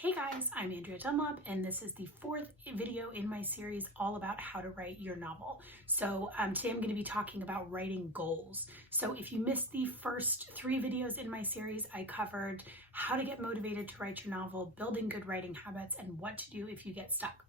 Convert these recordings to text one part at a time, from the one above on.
Hey guys, I'm Andrea Dunlop, and this is the fourth video in my series all about how to write your novel. So today I'm going to be talking about writing goals. So if you missed the first three videos in my series, I covered how to get motivated to write your novel, building good writing habits, and what to do if you get stuck.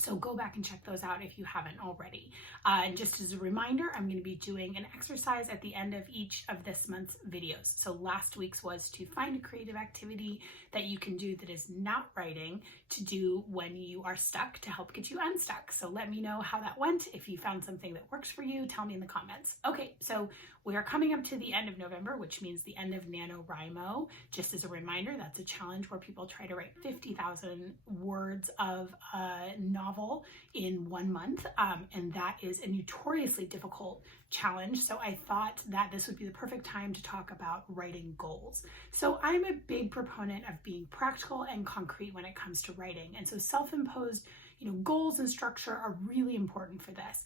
So go back and check those out if you haven't already. And just as a reminder, I'm going to be doing an exercise at the end of each of this month's videos. So last week's was to find a creative activity that you can do that is not writing to do when you are stuck to help get you unstuck. So let me know how that went. If you found something that works for you, tell me in the comments. Okay, so we are coming up to the end of November, which means the end of NaNoWriMo. Just as a reminder, that's a challenge where people try to write 50,000 words of a novel in 1 month, and that is a notoriously difficult challenge. So I thought that this would be the perfect time to talk about writing goals. So I'm a big proponent of being practical and concrete when it comes to writing, and so self-imposed goals and structure are really important for this.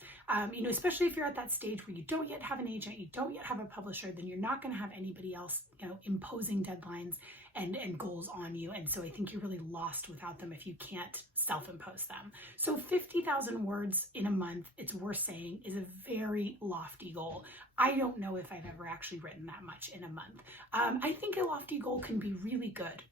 Especially if you're at that stage where you don't yet have an agent, you don't yet have a publisher, then you're not going to have anybody else, imposing deadlines and goals on you. And so I think you're really lost without them if you can't self-impose them. So 50,000 words in a month, it's worth saying, is a very lofty goal. I don't know if I've ever actually written that much in a month. I think a lofty goal can be really good.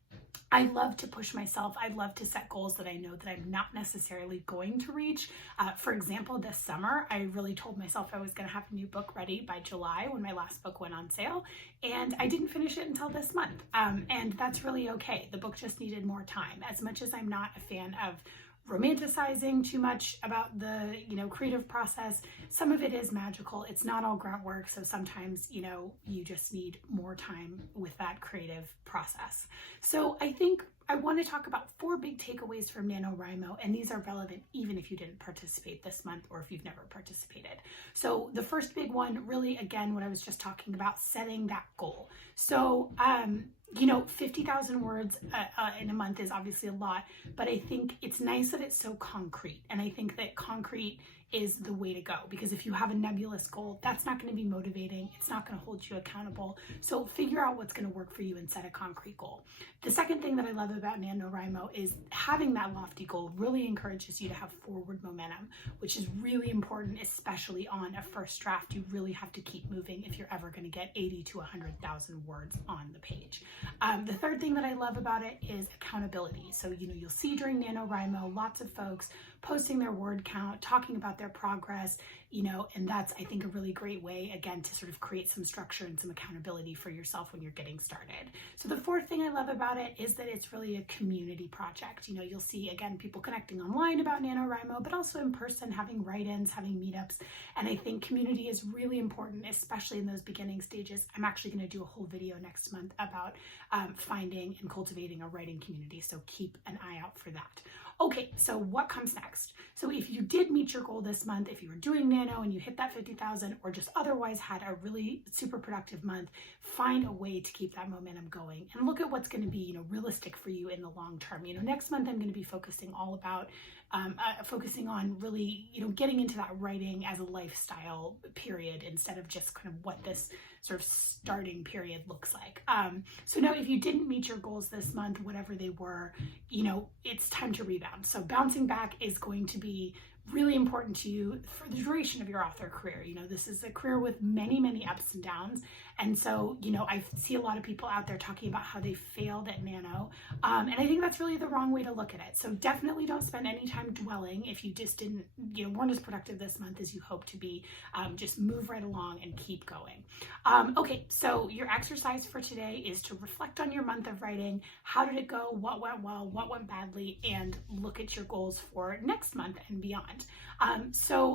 I love to push myself. I love to set goals that I know that I'm not necessarily going to reach. For example, this summer, I really told myself I was going to have a new book ready by July when my last book went on sale, and I didn't finish it until this month. And that's really okay. The book just needed more time. As much as I'm not a fan of romanticizing too much about the creative process, some of it is magical. It's not all grunt work, so sometimes you just need more time with that creative process. So I think I want to talk about 4 big takeaways from NaNoWriMo, and these are relevant even if you didn't participate this month or if you've never participated. So the first big one, really, again, what I was just talking about, setting that goal. So 50,000 words in a month is obviously a lot, but I think it's nice that it's so concrete. And I think that concrete is the way to go, because if you have a nebulous goal, that's not going to be motivating. It's not going to hold you accountable. So figure out what's going to work for you and set a concrete goal. The second thing that I love about NaNoWriMo is having that lofty goal really encourages you to have forward momentum, which is really important, especially on a first draft. You really have to keep moving if you're ever going to get 80 to 100,000 words on the page. The third thing that I love about it is accountability. So, you'll see during NaNoWriMo, lots of folks posting their word count, talking about their progress, and that's, I think, a really great way, again, to sort of create some structure and some accountability for yourself when you're getting started. So the fourth thing I love about it is that it's really a community project. You'll see, again, people connecting online about NaNoWriMo, but also in person, having write-ins, having meetups. And I think community is really important, especially in those beginning stages. I'm actually going to do a whole video next month about finding and cultivating a writing community, so keep an eye out for that. Okay, so what comes next? So if you did meet your goal this month, if you were doing Nano and you hit that 50,000 or just otherwise had a really super productive month, find a way to keep that momentum going and look at what's going to be, realistic for you in the long term. Next month I'm going to be focusing all about focusing on really, getting into that writing as a lifestyle period instead of just kind of what this sort of starting period looks like. So now if you didn't meet your goals this month, whatever they were, it's time to rebound. So bouncing back is going to be really important to you for the duration of your author career. This is a career with many, many ups and downs. And so, I see a lot of people out there talking about how they failed at Nano. And I think that's really the wrong way to look at it. So definitely don't spend any time dwelling if you just didn't, weren't as productive this month as you hope to be. Just move right along and keep going. Okay, so your exercise for today is to reflect on your month of writing. How did it go? What went well? What went badly? And look at your goals for next month and beyond.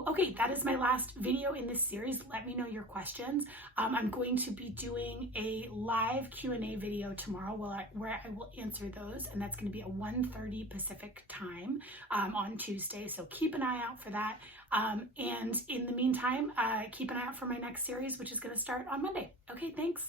Okay, that is my last video in this series. Let me know your questions. I'm going to be doing a live Q&A video tomorrow where I will answer those, and that's going to be at 1:30 Pacific time on Tuesday. So keep an eye out for that. And in the meantime, keep an eye out for my next series, which is going to start on Monday. Okay, thanks.